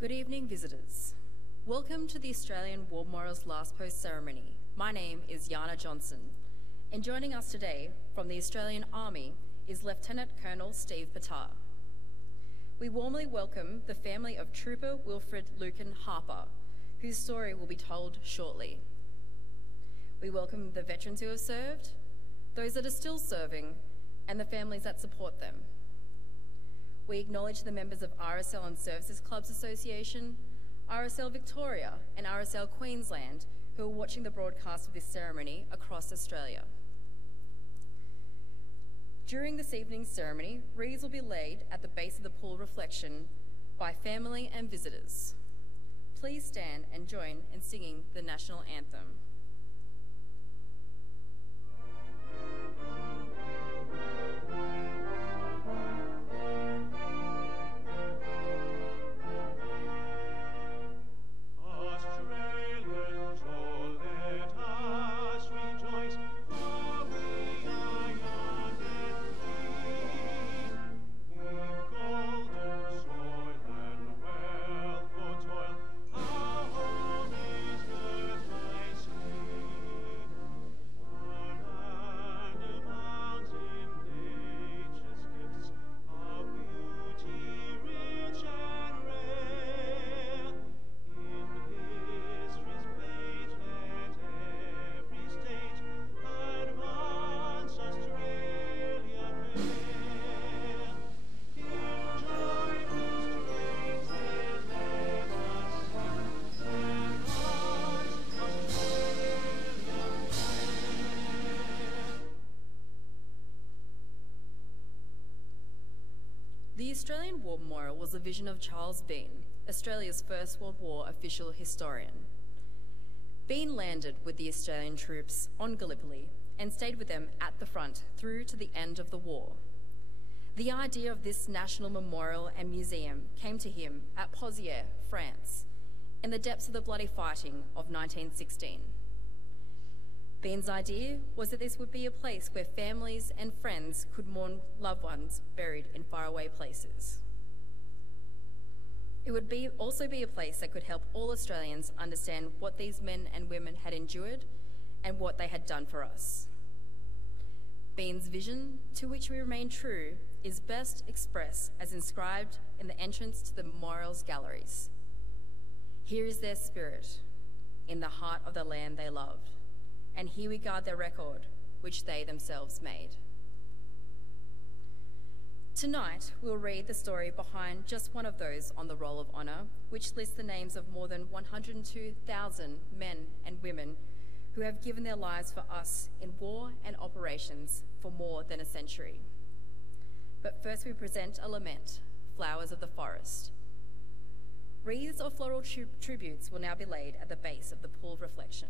Good evening, visitors. Welcome to the Australian War Memorial's Last Post ceremony. My name is Yana Johnson, and joining us today from the Australian Army is Lieutenant Colonel Steve Patar. We warmly welcome the family of Trooper Wilfred Lucan Harper, whose story will be told shortly. We welcome the veterans who have served, those that are still serving, and the families that support them. We acknowledge the members of RSL and Services Clubs Association, RSL Victoria, and RSL Queensland who are watching the broadcast of this ceremony across Australia. During this evening's ceremony, wreaths will be laid at the base of the pool reflection by family and visitors. Please stand and join in singing the national anthem. The Australian War Memorial was the vision of Charles Bean, Australia's First World War official historian. Bean landed with the Australian troops on Gallipoli and stayed with them at the front through to the end of the war. The idea of this national memorial and museum came to him at Pozières, France, in the depths of the bloody fighting of 1916. Bean's idea was that this would be a place where families and friends could mourn loved ones buried in faraway places. It would also be a place that could help all Australians understand what these men and women had endured and what they had done for us. Bean's vision, to which we remain true, is best expressed as inscribed in the entrance to the memorial's galleries. Here is their spirit, in the heart of the land they loved. And here we guard their record, which they themselves made. Tonight, we'll read the story behind just one of those on the Roll of Honour, which lists the names of more than 102,000 men and women who have given their lives for us in war and operations for more than a century. But first we present a lament, Flowers of the Forest. Wreaths of floral tributes will now be laid at the base of the pool of reflection.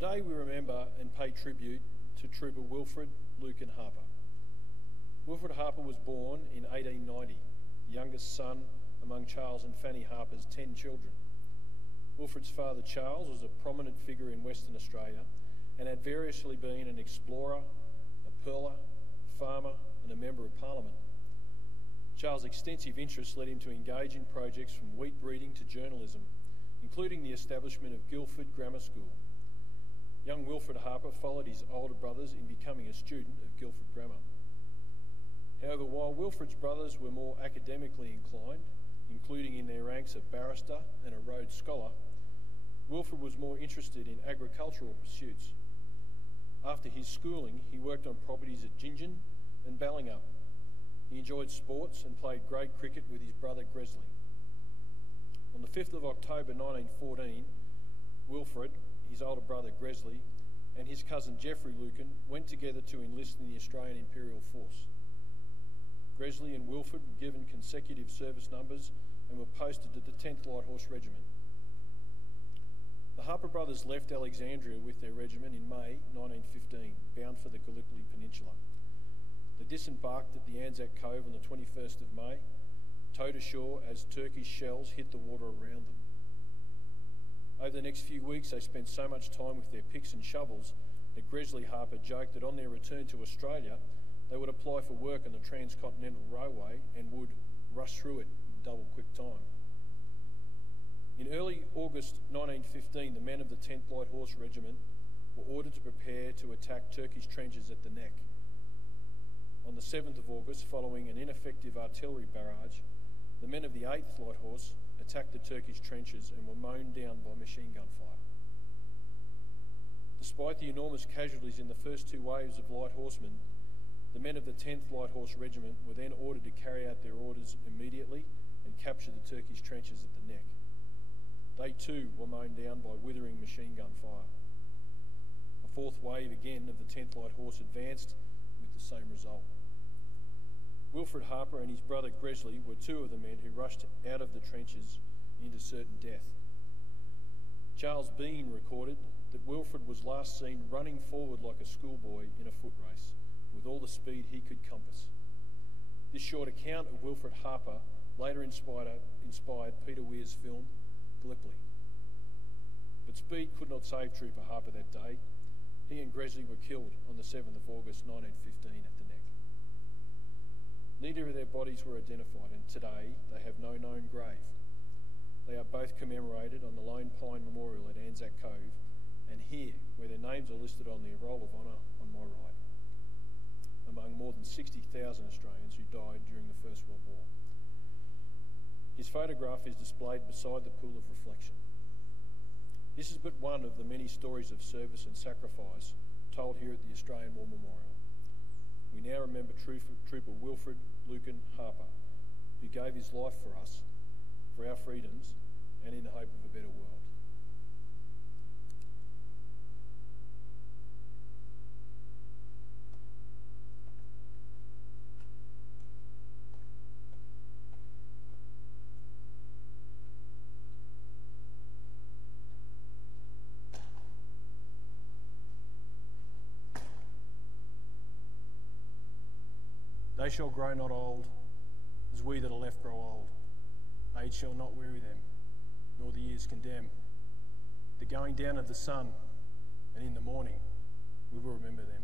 Today we remember and pay tribute to Trooper Wilfred Lucan Harper. Wilfred Harper was born in 1890, the youngest son among Charles and Fanny Harper's 10 children. Wilfred's father Charles was a prominent figure in Western Australia and had variously been an explorer, a pearler, farmer and a member of Parliament. Charles' extensive interests led him to engage in projects from wheat breeding to journalism, including the establishment of Guildford Grammar School. Young Wilfred Harper followed his older brothers in becoming a student of Guildford Grammar. However, while Wilfred's brothers were more academically inclined, including in their ranks a barrister and a Rhodes Scholar, Wilfred was more interested in agricultural pursuits. After his schooling, he worked on properties at Gingin and Ballingup. He enjoyed sports and played grade cricket with his brother Gresley. On the 5th of October 1914, Wilfred, his older brother Gresley, and his cousin Geoffrey Lucan went together to enlist in the Australian Imperial Force. Gresley and Wilfred were given consecutive service numbers and were posted to the 10th Light Horse Regiment. The Harper brothers left Alexandria with their regiment in May 1915, bound for the Gallipoli Peninsula. They disembarked at the Anzac Cove on the 21st of May, towed ashore as Turkish shells hit the water around them. Over the next few weeks, they spent so much time with their picks and shovels that Gresley Harper joked that on their return to Australia, they would apply for work on the Transcontinental Railway and would rush through it in double quick time. In early August 1915, the men of the 10th Light Horse Regiment were ordered to prepare to attack Turkish trenches at the Neck. On the 7th of August, following an ineffective artillery barrage, the men of the 8th Light Horse attacked the Turkish trenches and were mown down by machine gun fire. Despite the enormous casualties in the first two waves of light horsemen, the men of the 10th Light Horse Regiment were then ordered to carry out their orders immediately and capture the Turkish trenches at the Neck. They too were mown down by withering machine gun fire. A fourth wave again of the 10th Light Horse advanced with the same result. Wilfred Harper and his brother Gresley were two of the men who rushed out of the trenches into certain death. Charles Bean recorded that Wilfred was last seen running forward like a schoolboy in a foot race, with all the speed he could compass. This short account of Wilfred Harper later inspired Peter Weir's film, Gallipoli. But speed could not save Trooper Harper that day. He and Gresley were killed on the 7th of August 1915 at the Neck. Neither of their bodies were identified, and today they have no known grave. They are both commemorated on the Lone Pine Memorial at Anzac Cove, and here, where their names are listed on the Roll of Honour on my right, among more than 60,000 Australians who died during the First World War. His photograph is displayed beside the pool of reflection. This is but one of the many stories of service and sacrifice told here at the Australian War Memorial. We now remember Trooper Wilfred Lucan Harper, who gave his life for us, for our freedoms, and in the hope of a better world. They shall grow not old, as we that are left grow old. Age shall not weary them, nor the years condemn. The going down of the sun, and in the morning we will remember them.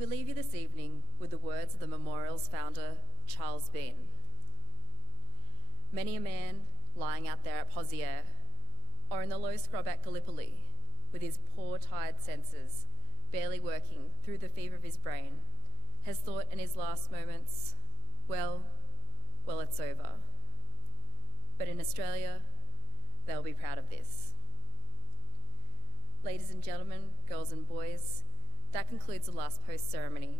We leave you this evening with the words of the memorial's founder, Charles Bean. Many a man lying out there at Pozières or in the low scrub at Gallipoli with his poor tired senses barely working through the fever of his brain has thought in his last moments, well, it's over. But in Australia, they'll be proud of this. Ladies and gentlemen, girls and boys, that concludes the last post ceremony.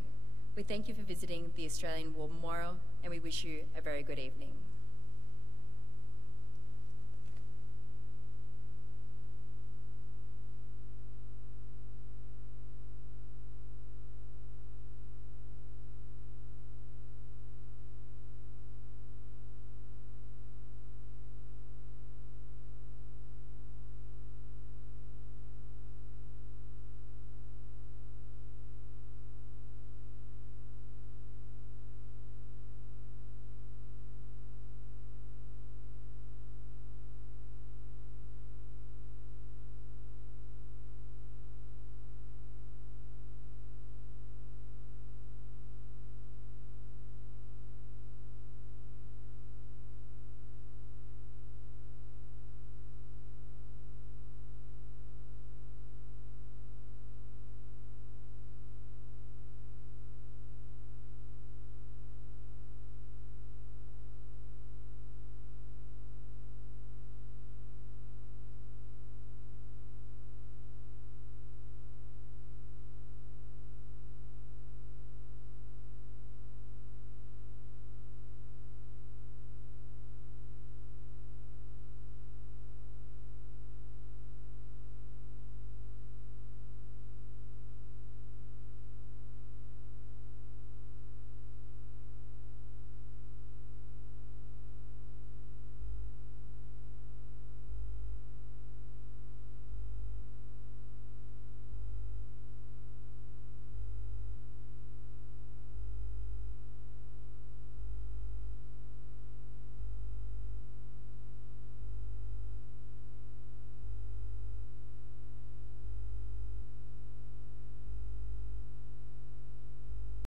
We thank you for visiting the Australian War Memorial and we wish you a very good evening.